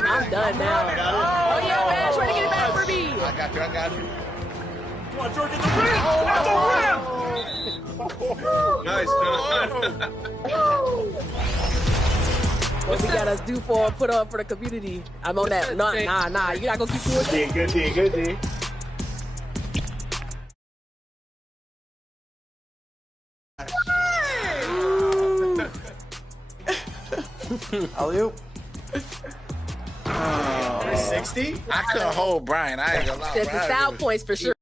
I'm done now. Oh, yeah, man. Trying to get it back for me. I got you. Come on, Jordan, get the rim! That's Nice. What we gotta do put on for the community? I'm on that. Nah. You not gonna keep doing that? Good D. Alley-oop. 60? I couldn't hold Brian. I ain't gonna lie. The style points for sure.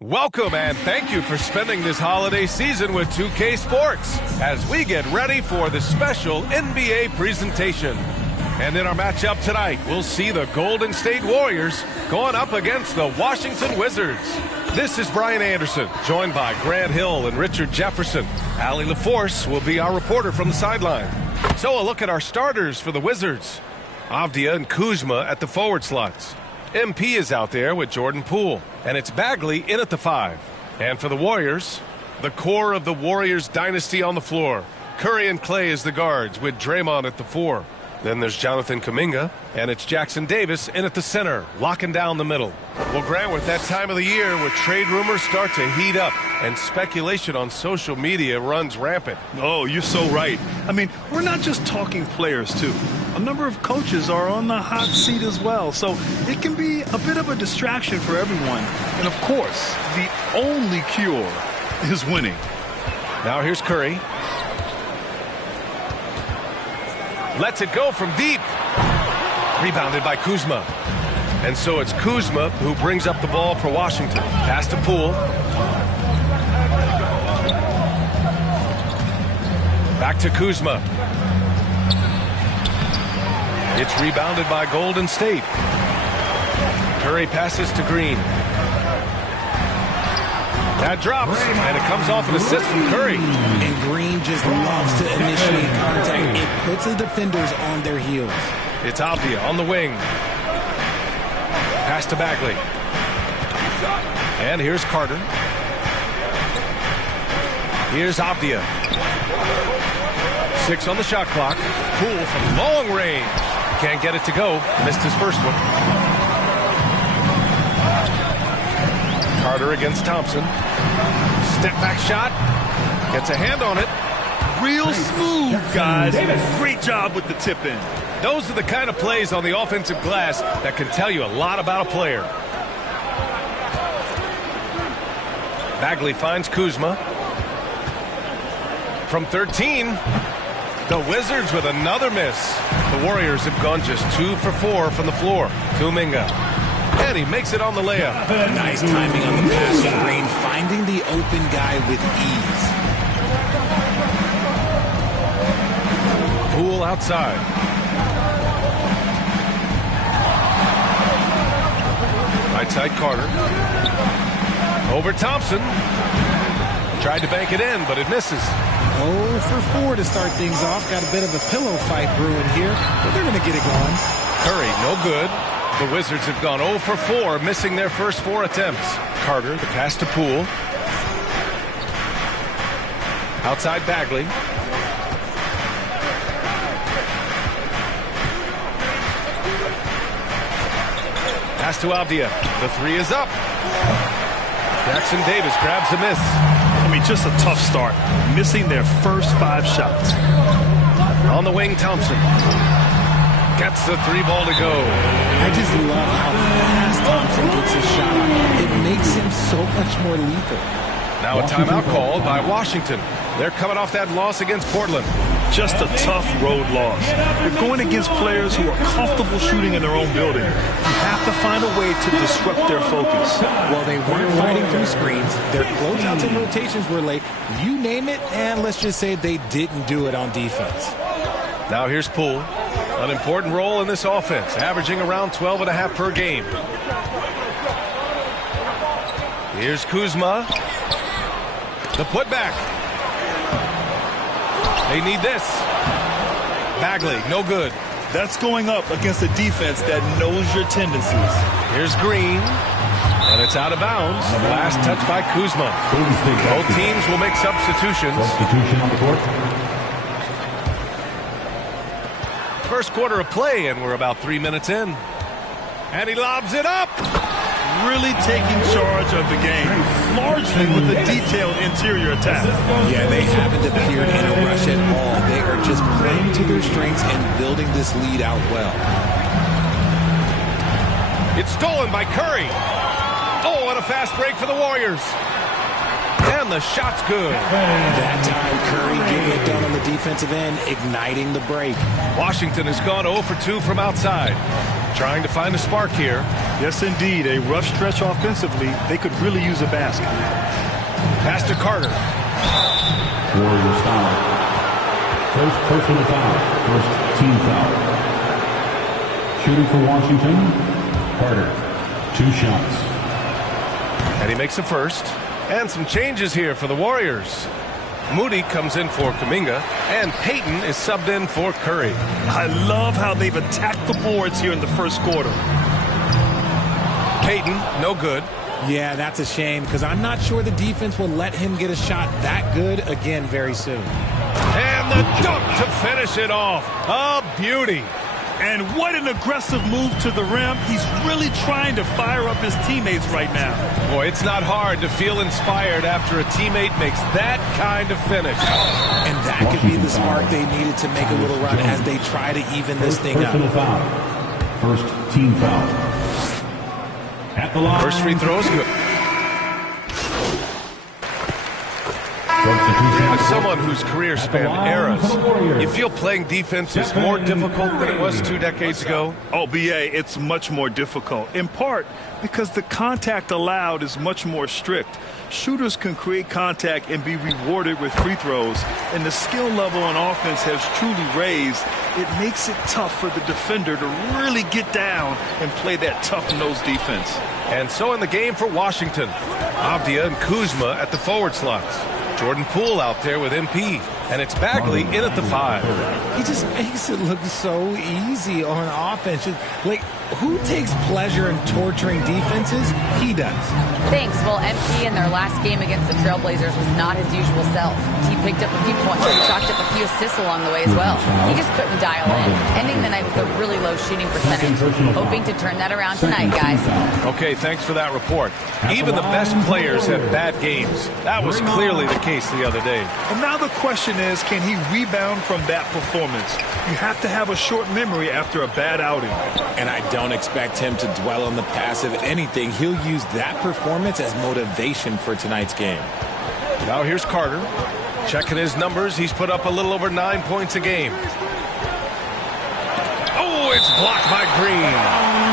Welcome and thank you for spending this holiday season with 2K Sports as we get ready for the special NBA presentation. And in our matchup tonight, we'll see the Golden State Warriors going up against the Washington Wizards. This is Brian Anderson, joined by Grant Hill and Richard Jefferson. Allie LaForce will be our reporter from the sideline. So a look at our starters for the Wizards. Avdia and Kuzma at the forward slots. MP is out there with Jordan Poole, and it's Bagley in at the 5. And for the Warriors, the core of the Warriors dynasty on the floor. Curry and Clay as the guards with Draymond at the 4. Then there's Jonathan Kuminga, and it's Jackson Davis in at the center, locking down the middle. Well, Grant, we're at that time of the year where trade rumors start to heat up and speculation on social media runs rampant. Oh, you're so right. I mean, we're not just talking players, too. A number of coaches are on the hot seat as well, so it can be a bit of a distraction for everyone. And, of course, the only cure is winning. Now here's Curry. Lets it go from deep. Rebounded by Kuzma. And so it's Kuzma who brings up the ball for Washington. Pass to Poole. Back to Kuzma. It's rebounded by Golden State. Curry passes to Green. That drops, and it comes off an assist from Curry. And Green just loves to initiate contact. It puts the defenders on their heels. It's Avdia on the wing. Pass to Bagley. And here's Carter. Here's Avdia. 6 on the shot clock. Poole from long range. Can't get it to go. Missed his first one. Carter against Thompson. Step back shot. Gets a hand on it. Real smooth, guys. Great job with the tip in. Those are the kind of plays on the offensive glass that can tell you a lot about a player. Bagley finds Kuzma. From 13, the Wizards with another miss. The Warriors have gone just 2 for 4 from the floor. Kuminga. And he makes it on the layup. Nice timing on the pass to Green, finding the open guy with ease. Poole outside. Right side Carter. Over Thompson. Tried to bank it in, but it misses. 0 for 4 to start things off. Got a bit of a pillow fight brewing here, but they're going to get it going. Curry, no good. The Wizards have gone 0 for 4, missing their first 4 attempts. Carter, the pass to Poole. Outside Bagley. Pass to Avdia. The 3 is up. Jackson Davis grabs a miss. I mean, just a tough start. Missing their first 5 shots. On the wing, Thompson. Gets the 3 ball to go. I just love how fast Thompson gets his shot on. It makes him so much more lethal. Now a timeout called by Washington. They're coming off that loss against Portland. Just a tough road loss. They're going against players who are comfortable shooting in their own building. You have to find a way to disrupt their focus. Well, they weren't fighting through screens. Their closeouts and rotations were late. You name it, and let's just say they didn't do it on defense. Now here's Poole. An important role in this offense, averaging around 12.5 per game. Here's Kuzma. The putback. They need this. Bagley, no good. That's going up against a defense that knows your tendencies. Here's Green. And it's out of bounds. Last touch by Kuzma. Both teams will make substitutions. Substitution on the court. first quarter of play, and we're about 3 minutes in. And he lobs it up. Really taking charge of the game, largely with a detailed interior attack. Yeah, they haven't appeared in a rush at all. They are just playing to their strengths and building this lead out well. It's stolen by Curry. Oh, and a fast break for the Warriors. And the shot's good. That time, Curry getting it done on the defensive end, igniting the break. Washington has gone 0 for 2 from outside. Trying to find a spark here. Yes, indeed. A rough stretch offensively. They could really use a basket. Pass to Carter. Warriors foul. First personal foul. First team foul. Shooting for Washington, Carter. 2 shots. And he makes a first. And some changes here for the Warriors. Moody comes in for Kuminga, and Payton is subbed in for Curry. I love how they've attacked the boards here in the first quarter. Payton, no good. Yeah, that's a shame because I'm not sure the defense will let him get a shot that good again very soon. And the dunk to finish it off. A beauty. And what an aggressive move to the rim. He's really trying to fire up his teammates right now. Boy, it's not hard to feel inspired after a teammate makes that kind of finish. And that could be the spark they needed to make a little run as they try to even this thing up. First team foul. At the line. First free throw is good. As someone whose career spanned eras, you feel playing defense is more difficult than it was 2 decades ago? Oh, BA, it's much more difficult, in part because the contact allowed is much more strict. Shooters can create contact and be rewarded with free throws, and the skill level on offense has truly raised. It makes it tough for the defender to really get down and play that tough-nosed defense. And so in the game for Washington, Avdia and Kuzma at the forward slots. Jordan Poole out there with MP, and it's Bagley in at the 5. He just makes it look so easy on offense. Like, who takes pleasure in torturing defenses? He does. Thanks. Well, MP in their last game against the Trailblazers was not his usual self. He picked up a few points. He chalked up a few assists along the way as well. He just couldn't dial in, ending the night with a really low shooting percentage. Hoping to turn that around tonight, guys. Okay, thanks for that report. Even the best players have bad games. That was clearly the case the other day. And now the question is, can he rebound from that performance? You have to have a short memory after a bad outing. And I don't expect him to dwell on the past. If anything, he'll use that performance as motivation for tonight's game. Now here's Carter. Checking his numbers, he's put up a little over 9 points a game. Oh, it's blocked by Green.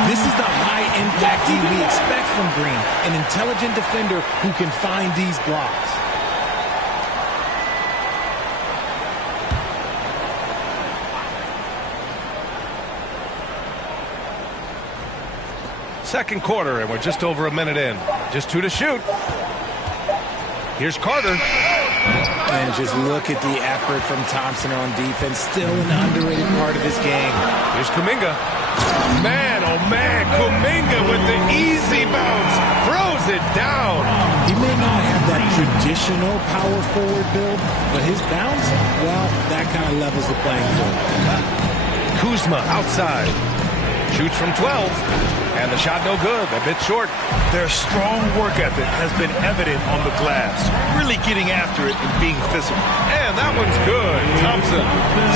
This is the high-impact D we expect from Green, an intelligent defender who can find these blocks. Second quarter, and we're just over a minute in. Just 2 to shoot. Here's Carter. And just look at the effort from Thompson on defense. Still an underrated part of his game. Here's Kuminga. Man, oh man, Kuminga with the easy bounce. Throws it down. He may not have that traditional power forward build, but his bounce, well, that kind of levels the playing field. Kuzma outside. Shoots from 12. And the shot no good, a bit short. Their strong work ethic has been evident on the glass, really getting after it and being physical. And that one's good, Thompson.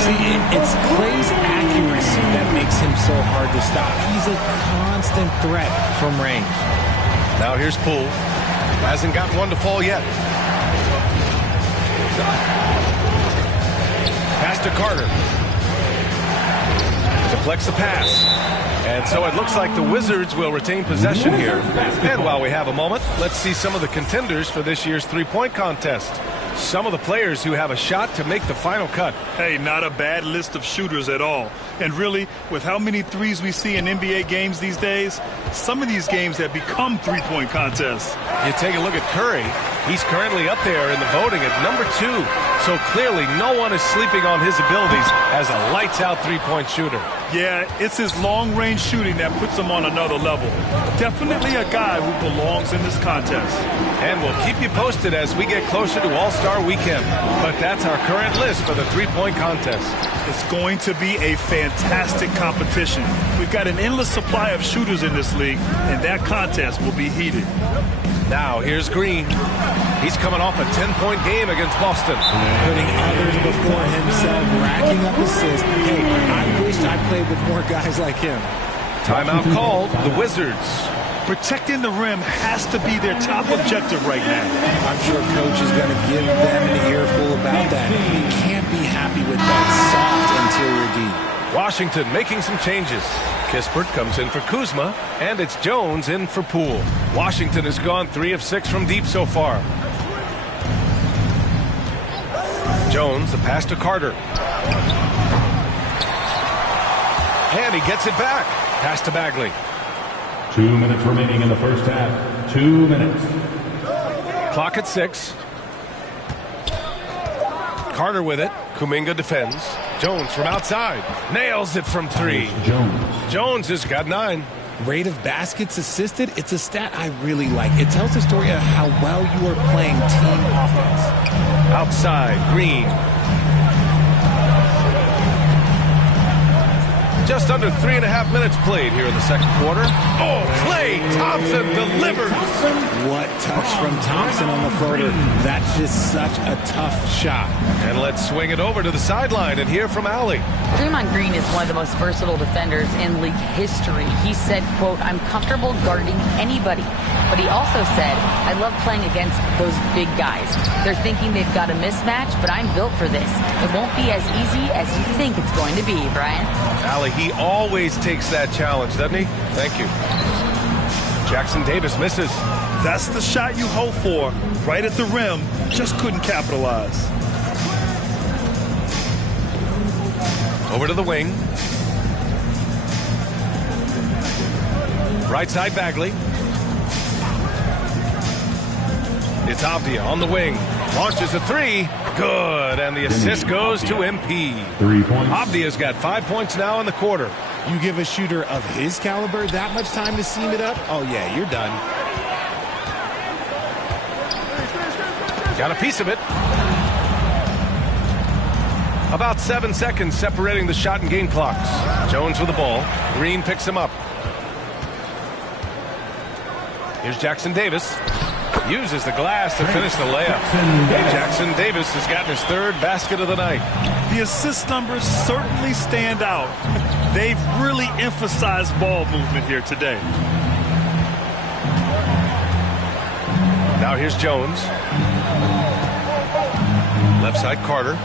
See, it's Clay's accuracy that makes him so hard to stop. He's a constant threat from range. Now here's Poole. Hasn't gotten one to fall yet. Pass to Carter. Deflects the pass. And so it looks like the Wizards will retain possession here. And while we have a moment, let's see some of the contenders for this year's three-point contest. Some of the players who have a shot to make the final cut. Hey, not a bad list of shooters at all. And really, with how many threes we see in NBA games these days, some of these games have become three-point contests. You take a look at Curry. He's currently up there in the voting at number 2. So clearly no one is sleeping on his abilities as a lights-out three-point shooter. Yeah, it's his long-range shooting that puts him on another level. Definitely a guy who belongs in this contest. And we'll keep you posted as we get closer to All-Star Weekend. But that's our current list for the three-point contest. It's going to be a fantastic competition. We've got an endless supply of shooters in this league, and that contest will be heated. Now, here's Green. He's coming off a 10-point game against Boston. Putting others before himself, racking up assists. Hey, I wished I played with more guys like him. Timeout called, the Wizards. Protecting the rim has to be their top objective right now. I'm sure Coach is going to give them an earful about that. You can't be happy with that soft interior D. Washington making some changes. Kispert comes in for Kuzma, and it's Jones in for Poole. Washington has gone 3 of 6 from deep so far. Jones, the pass to Carter. And he gets it back. Pass to Bagley. 2 minutes remaining in the first half. 2 minutes. Clock at 6. Carter with it. Kuminga defends. Jones from outside. Nails it from 3. Jones has got 9. Rate of baskets assisted, it's a stat I really like. It tells the story of how well you are playing team offense. Outside, Green. Just under 3.5 minutes played here in the second quarter. Oh, Klay Thompson delivers. What touch from Thompson on the floater. That's just such a tough shot. And let's swing it over to the sideline and hear from Allie. Draymond Green is one of the most versatile defenders in league history. He said, quote, "I'm comfortable guarding anybody." But he also said, "I love playing against those big guys. They're thinking they've got a mismatch, but I'm built for this. It won't be as easy as you think it's going to be," Brian. Allie, he always takes that challenge, doesn't he? Thank you. Jackson Davis misses. That's the shot you hope for. Right at the rim, just couldn't capitalize. Over to the wing. Right side Bagley. It's Avdia on the wing. Launches a 3. Good. And the assist goes to MP. 3 points. Avdia's got 5 points now in the quarter. You give a shooter of his caliber that much time to seam it up? Oh, yeah, you're done. Got a piece of it. About 7 seconds separating the shot and game clocks. Jones with the ball. Green picks him up. Here's Jackson Davis. Uses the glass to finish the layup. Jackson Davis has gotten his 3rd basket of the night. The assist numbers certainly stand out. They've really emphasized ball movement here today. Now here's Jones. Left side Carter.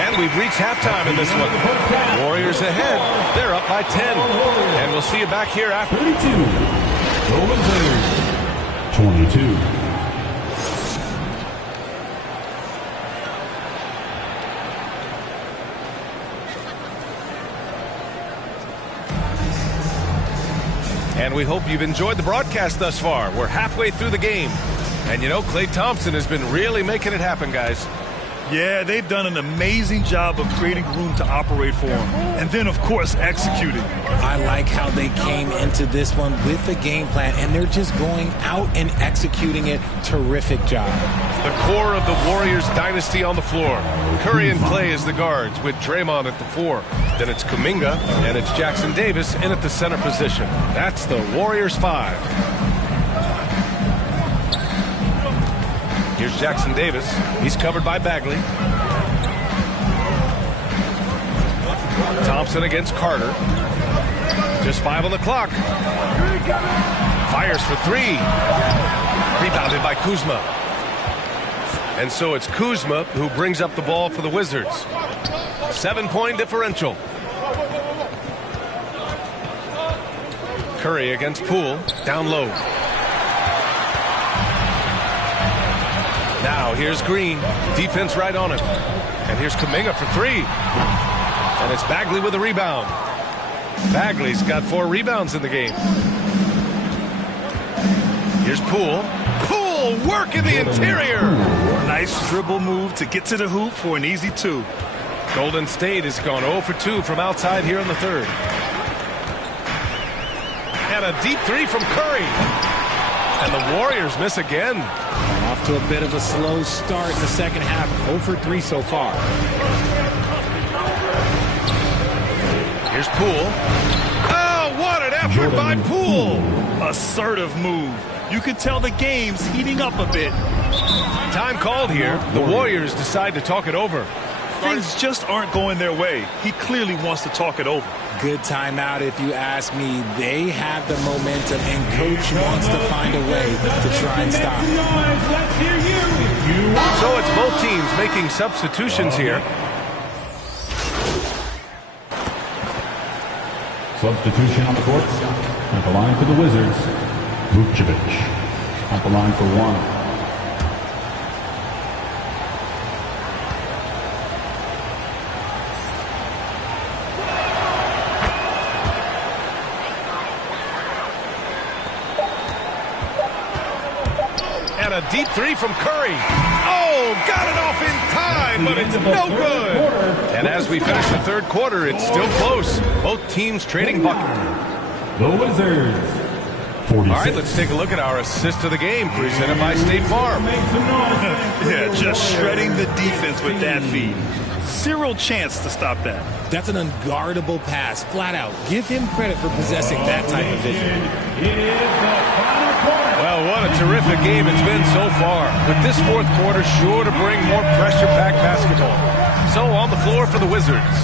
And we've reached halftime in this one. Warriors ahead. They're up by 10. And we'll see you back here after. 32. The Wizards. 22. And we hope you've enjoyed the broadcast thus far. We're halfway through the game. And you know, Klay Thompson has been really making it happen, guys. Yeah, they've done an amazing job of creating room to operate for him. And then, of course, executing. I like how they came into this one with a game plan, and they're just going out and executing it. Terrific job. The core of the Warriors dynasty on the floor. Curry and Klay as the guards, with Draymond at the 4. Then it's Kuminga, and it's Jackson Davis in at the center position. That's the Warriors 5. Here's Jackson Davis. He's covered by Bagley. Thompson against Carter. Just 5 on the clock. Fires for 3. Rebounded by Kuzma. And so it's Kuzma who brings up the ball for the Wizards. 7-point differential. Curry against Poole. Down low. Now here's Green. Defense right on him. And here's Kuminga for 3. And it's Bagley with a rebound. Bagley's got 4 rebounds in the game. Here's Poole. Poole work in the interior. Nice dribble move to get to the hoop for an easy 2. Golden State has gone 0 for 2 from outside here in the third. And a deep 3 from Curry. And the Warriors miss again. Off to a bit of a slow start in the second half. 0 for 3 so far. Here's Poole. Oh, what an effort by Poole. Assertive move. You can tell the game's heating up a bit. Time called here. The Warriors decide to talk it over. Things just aren't going their way. He clearly wants to talk it over. Good timeout if you ask me. They have the momentum, and Coach wants to find a way to try and stop it. So it's both teams making substitutions here. Substitution on the court. At the line for the Wizards, Vucevic. At the line for 1. And a deep 3 from Curry. Oh, got it off in time, but it's no good. And as we finish the third quarter, it's still close. Both teams trading buckets. The Wizards. 46. All right, let's take a look at our assist of the game presented by State Farm. Yeah, just shredding the defense with that feed. Zero chance to stop that. That's an unguardable pass, flat out. Give him credit for possessing that type of vision. Well, what a terrific game it's been so far. With this fourth quarter sure to bring more pressure-packed basketball. So on the floor for the Wizards,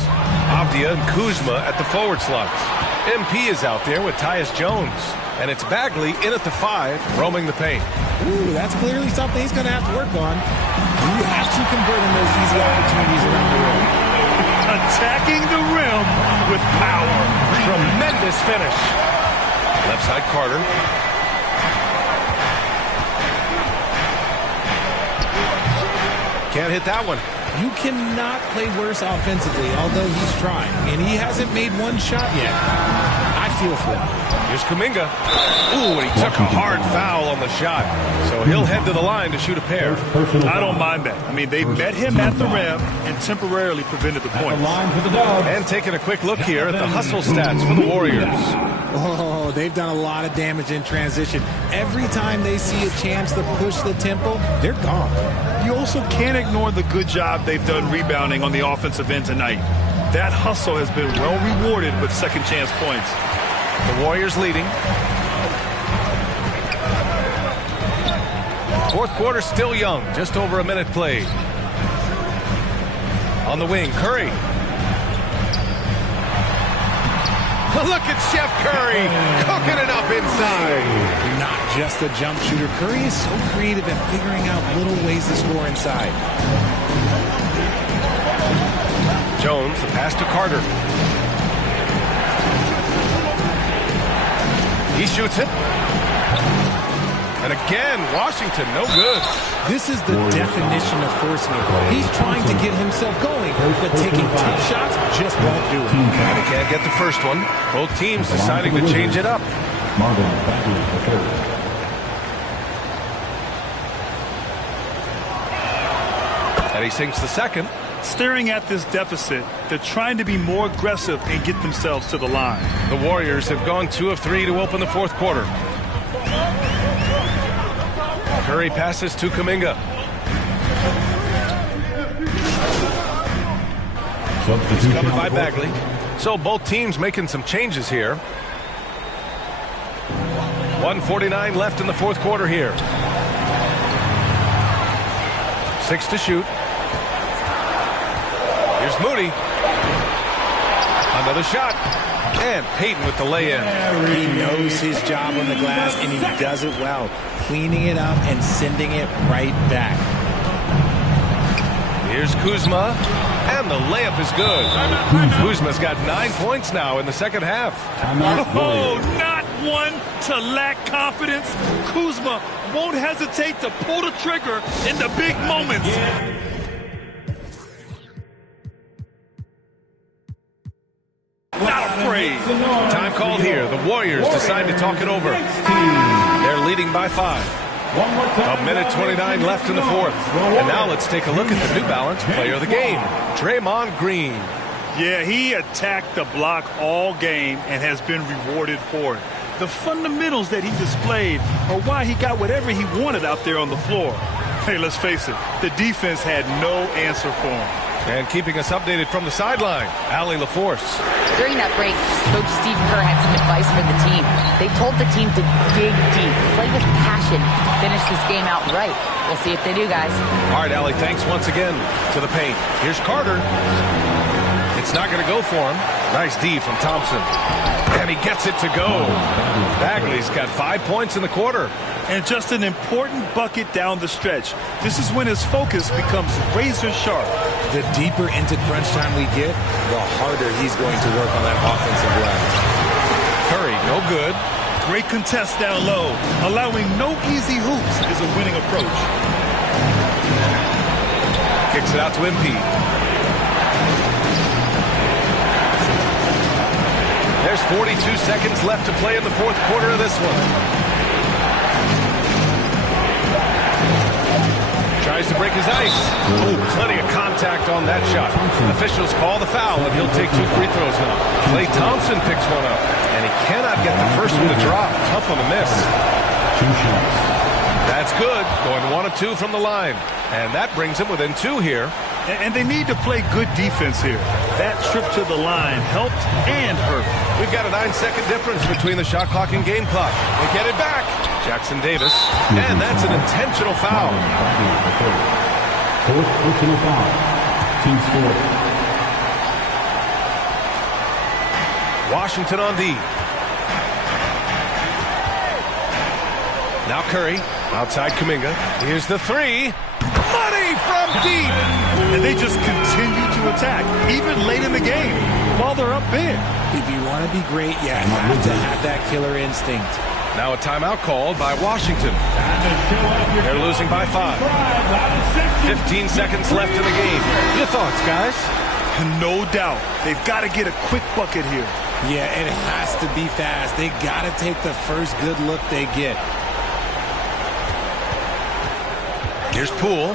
Avdia and Kuzma at the forward slots. MP is out there with Tyus Jones. And it's Bagley in at the 5, roaming the paint. Ooh, that's clearly something he's going to have to work on. You have to convert on those easy opportunities around the rim. Attacking the rim with power. Tremendous finish. Left side Carter. Can't hit that one. You cannot play worse offensively, although he's trying. And he hasn't made one shot yet. I feel for him. Here's Kuminga. Ooh, and he took a hard foul on the shot. So he'll head to the line to shoot a pair. I don't mind that. I mean, they met him at the rim and temporarily prevented the point. And taking a quick look here at the hustle stats for the Warriors. Oh, they've done a lot of damage in transition. Every time they see a chance to push the tempo, they're gone. You also can't ignore the good job they've done rebounding on the offensive end tonight. That hustle has been well rewarded with second chance points. The Warriors leading. Fourth quarter still young, just over a minute played. On the wing, Curry. Look at Chef Curry cooking it up inside. Not just a jump shooter. Curry is so creative at figuring out little ways to score inside. Jones, the pass to Carter. He shoots it. And again, Washington, no good. This is the definition of forcing it. He's trying to get himself going, but taking tough shots just won't do it. And he can't get the first one. Both teams deciding to change it up. Marvin Bagley, the third. And he sinks the second. Staring at this deficit, they're trying to be more aggressive and get themselves to the line. The Warriors have gone 2 of 3 to open the fourth quarter. Curry passes to Kuminga. He's covered by Bagley. So both teams making some changes here. 1:49 left in the fourth quarter here. 6 to shoot. Here's Moody. Another shot. And Payton with the lay-in. He knows his job on the glass, and he does it well. Cleaning it up and sending it right back. Here's Kuzma. And the layup is good. Kuzma's got 9 points now in the second half. Oh, not one to lack confidence. Kuzma won't hesitate to pull the trigger in the big moments. Not afraid. Time called here. The Warriors decide to talk it over. They're leading by 5. A minute 29 left in the fourth. And now let's take a look at the New Balance player of the game, Draymond Green. Yeah, he attacked the block all game and has been rewarded for it. The fundamentals that he displayed are why he got whatever he wanted out there on the floor. Hey, let's face it, the defense had no answer for him. And keeping us updated from the sideline, Allie LaForce. During that break, Coach Steve Kerr had some advice for the team. They told the team to dig deep, play with passion, finish this game out right. We'll see if they do, guys. All right, Allie, thanks once again. To the paint. Here's Carter. It's not going to go for him. Nice D from Thompson. And he gets it to go. Bagley's got 5 points in the quarter. And just an important bucket down the stretch. This is when his focus becomes razor sharp. The deeper into crunch time we get, the harder he's going to work on that offensive glass. Curry, no good. Great contest down low. Allowing no easy hoops is a winning approach. Kicks it out to Embiid. There's 42 seconds left to play in the fourth quarter of this one. Tries to break his ice. Oh, plenty of contact on that shot. Officials call the foul, and he'll take 2 free throws now. Klay Thompson picks one up, and he cannot get the first one to drop. Tough one to miss. 2 shots. That's good. Going 1 of 2 from the line. And that brings him within 2 here. And they need to play good defense here. That trip to the line helped and hurt. We've got a 9-second difference between the shot clock and game clock. They get it back. Jackson Davis. And that's an intentional foul. 4th personal foul. Team score. Washington on D. Now Curry. Outside Kuminga. Here's the 3. Money from deep. And they just continue to attack, even late in the game, while they're up big. If you want to be great, you have to have that killer instinct. Now a timeout called by Washington. They're losing by 5. 15 seconds left in the game. Your thoughts, guys? No doubt. They've got to get a quick bucket here. Yeah, it has to be fast. They got to take the first good look they get. Here's Poole.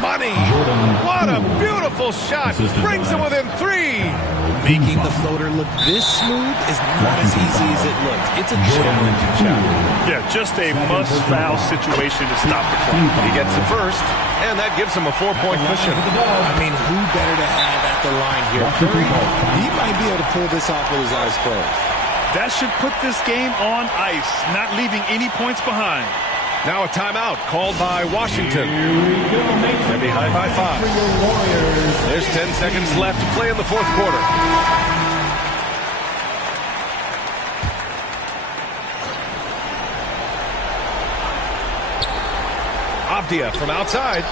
Money! What a beautiful shot! Brings him within 3! Making the floater look this smooth is not as easy as it looked. It's a challenging shot. Yeah, just a must-foul situation to stop the clock. He gets the first, and that gives him a 4-point cushion. I mean, who better to have at the line here? Curry, he might be able to pull this off with his eyes closed. That should put this game on ice, not leaving any points behind. Now a timeout called by Washington. They're behind by 5. There's 10 seconds left to play in the fourth quarter. Avdia from outside.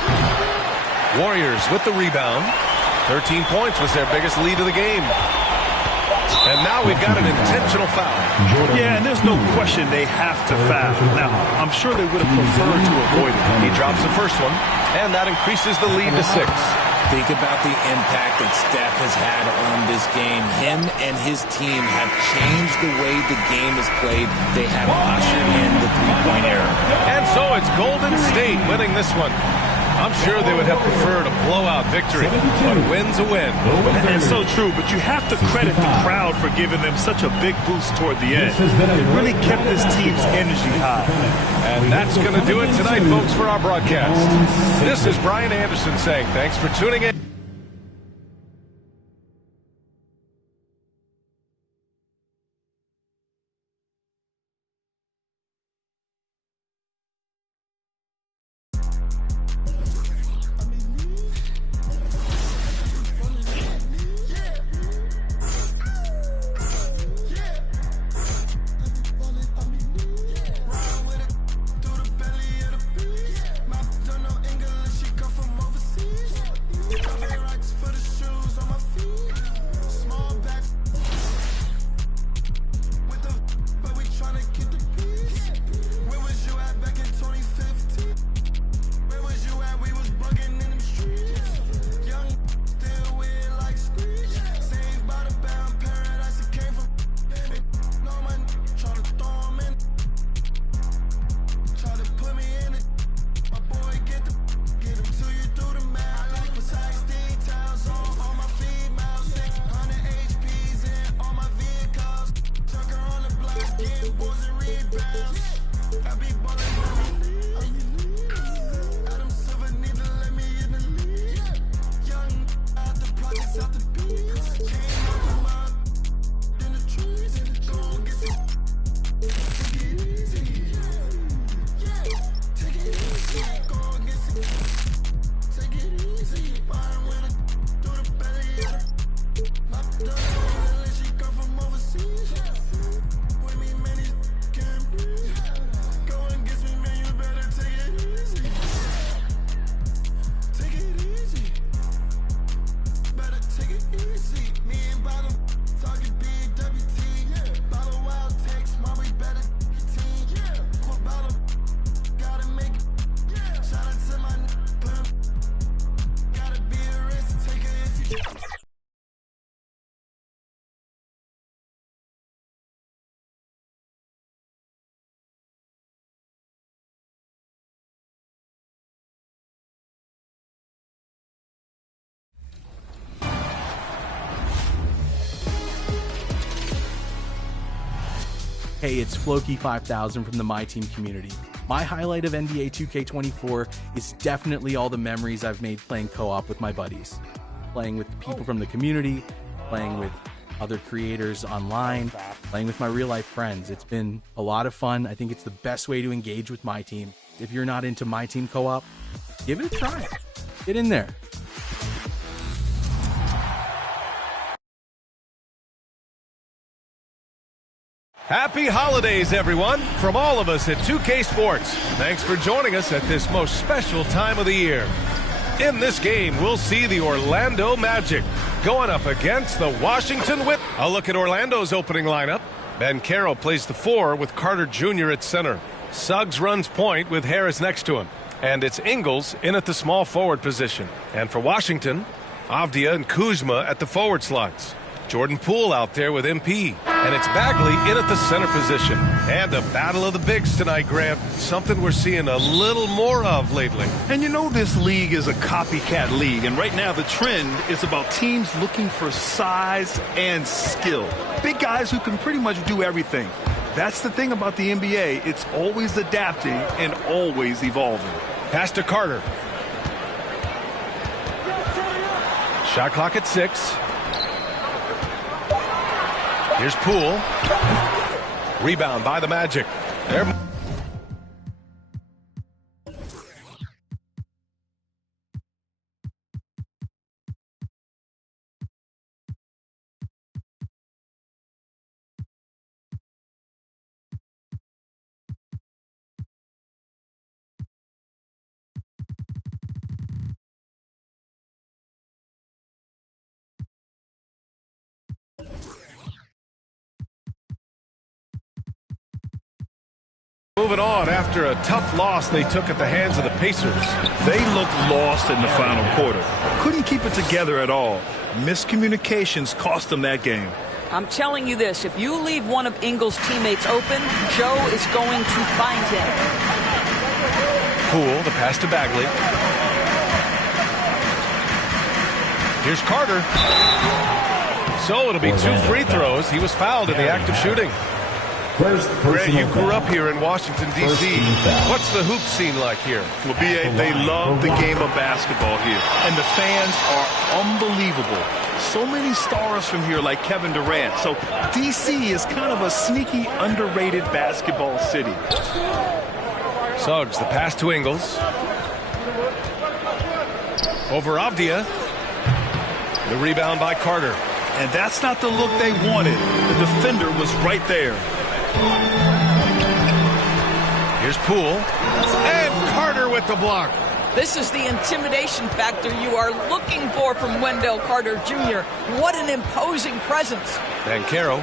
Warriors with the rebound. 13 points was their biggest lead of the game. And now we've got an intentional foul. Yeah, and there's no question they have to foul. Now, I'm sure they would have preferred to avoid it. He drops the first one, and that increases the lead to 6. Think about the impact that Steph has had on this game. Him and his team have changed the way the game is played. They have ushered in the 3-point era. And so it's Golden State winning this one. I'm sure they would have preferred a blowout victory, but a win's a win. It's so true, but you have to credit the crowd for giving them such a big boost toward the end. It really kept this team's energy high. And that's going to do it tonight, folks, for our broadcast. This is Brian Anderson saying thanks for tuning in. Hey, it's Floki5000 from the My Team community. My highlight of NBA 2K24 is definitely all the memories I've made playing co-op with my buddies. Playing with people from the community, playing with other creators online, playing with my real-life friends. It's been a lot of fun. I think it's the best way to engage with My Team. If you're not into My Team co-op, give it a try. Get in there. Happy holidays, everyone, from all of us at 2K Sports. Thanks for joining us at this most special time of the year. In this game, we'll see the Orlando Magic going up against the Washington Wizards. A look at Orlando's opening lineup. Ben Carroll plays the 4 with Carter Jr. at center. Suggs runs point with Harris next to him. And it's Ingles in at the small forward position. And for Washington, Avdia and Kuzma at the forward slots. Jordan Poole out there with MP. And it's Bagley in at the center position. And a battle of the bigs tonight, Grant. Something we're seeing a little more of lately. And you know this league is a copycat league. And right now the trend is about teams looking for size and skill. Big guys who can pretty much do everything. That's the thing about the NBA. It's always adapting and always evolving. Pass to Carter. Shot clock at 6. Here's Poole. Rebound by the Magic. They're moving on after a tough loss they took at the hands of the Pacers. They looked lost in the final quarter. Couldn't keep it together at all. Miscommunications cost them that game. I'm telling you this, if you leave one of Ingles' teammates open, Joe is going to find him. Poole, the pass to Bagley. Here's Carter. So it'll be 2 free throws. He was fouled in the act of shooting. Grant, you grew up here in Washington, D.C. What's the hoop scene like here? Well, B.A., they love the game of basketball here. And the fans are unbelievable. So many stars from here like Kevin Durant. So D.C. is kind of a sneaky, underrated basketball city. Suggs, the pass to Ingles. Over Avdia. The rebound by Carter. And that's not the look they wanted. The defender was right there. Here's Poole. And Carter with the block. This is the intimidation factor you are looking for from Wendell Carter Jr. What an imposing presence. And Carroll.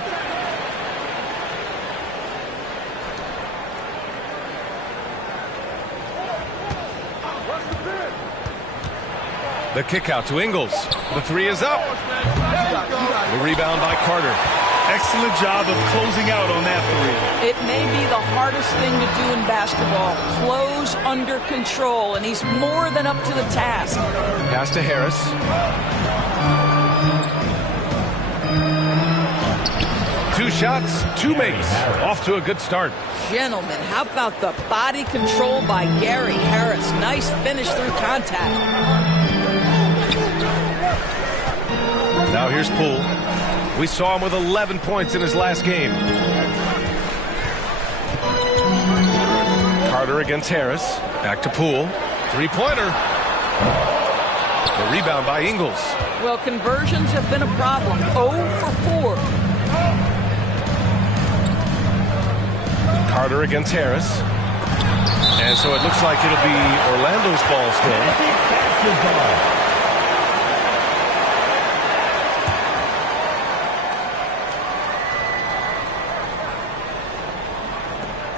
The kick out to Ingles. The 3 is up. The rebound by Carter. Excellent job of closing out on that 3. It may be the hardest thing to do in basketball. Close under control, and he's more than up to the task. Pass to Harris. Two shots, 2 makes. Off to a good start. Gentlemen, how about the body control by Gary Harris? Nice finish through contact. Now here's Poole. We saw him with 11 points in his last game. Carter against Harris. Back to Poole. 3-pointer. The rebound by Ingles. Well, conversions have been a problem. 0 for 4. Carter against Harris. And so it looks like it'll be Orlando's ball still.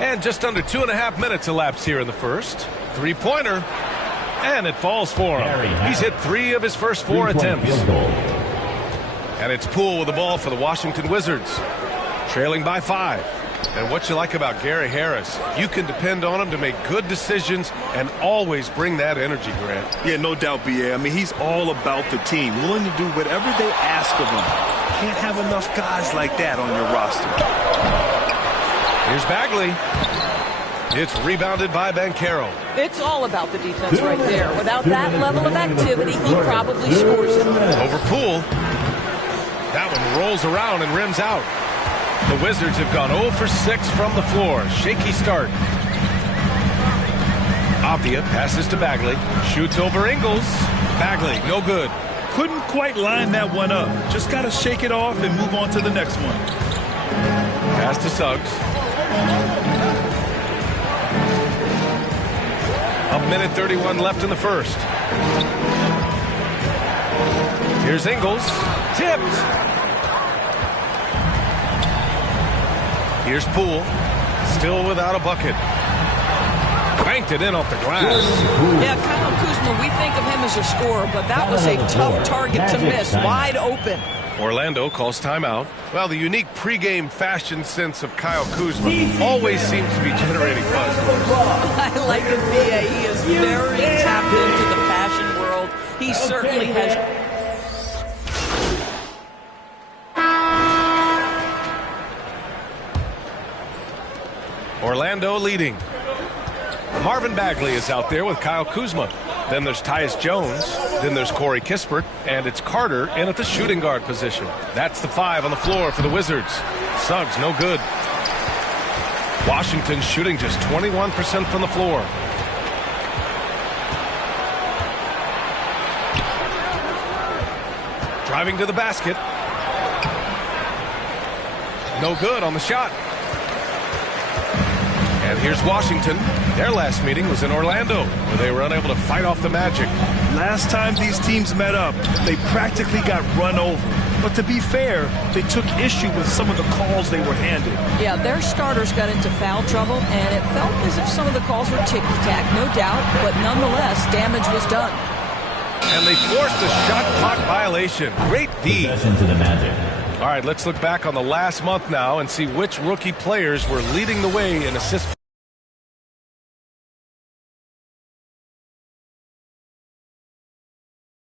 And just under 2.5 minutes elapsed here in the first. 3-pointer. And it falls for him. He's hit 3 of his first 4 attempts. And it's Poole with the ball for the Washington Wizards. Trailing by 5. And what you like about Gary Harris, you can depend on him to make good decisions and always bring that energy, Grant. Yeah, no doubt, B.A. I mean, he's all about the team, willing to do whatever they ask of him. Can't have enough guys like that on your roster. Here's Bagley. It's rebounded by Banchero. It's all about the defense right there. Without that level of activity, he probably scores it. Over Poole. That one rolls around and rims out. The Wizards have gone 0 for 6 from the floor. Shaky start. Avdia passes to Bagley. Shoots over Ingles. Bagley, no good. Couldn't quite line that one up. Just got to shake it off and move on to the next one. Pass to Suggs. A minute 31 left in the first. Here's Ingles. Tipped. Here's Poole. Still without a bucket. Banked it in off the glass. Yeah, Kyle Kuzma, we think of him as a scorer, but that was a tough target to miss. Wide open. Orlando calls timeout. Well, the unique pregame fashion sense of Kyle Kuzma always seems to be generating buzz. I like the VA. He is very tapped into the fashion world. He certainly has. Orlando leading. Marvin Bagley is out there with Kyle Kuzma. Then there's Tyus Jones. Then there's Corey Kispert. And it's Carter in at the shooting guard position. That's the 5 on the floor for the Wizards. Suggs, no good. Washington shooting just 21% from the floor. Driving to the basket. No good on the shot. And here's Washington. Their last meeting was in Orlando, where they were unable to fight off the Magic. Last time these teams met up, they practically got run over. But to be fair, they took issue with some of the calls they were handed. Yeah, their starters got into foul trouble, and it felt as if some of the calls were ticky-tack, no doubt. But nonetheless, damage was done. And they forced a shot clock violation. Great D. Into the Magic. All right, let's look back on the last month now and see which rookie players were leading the way in assists.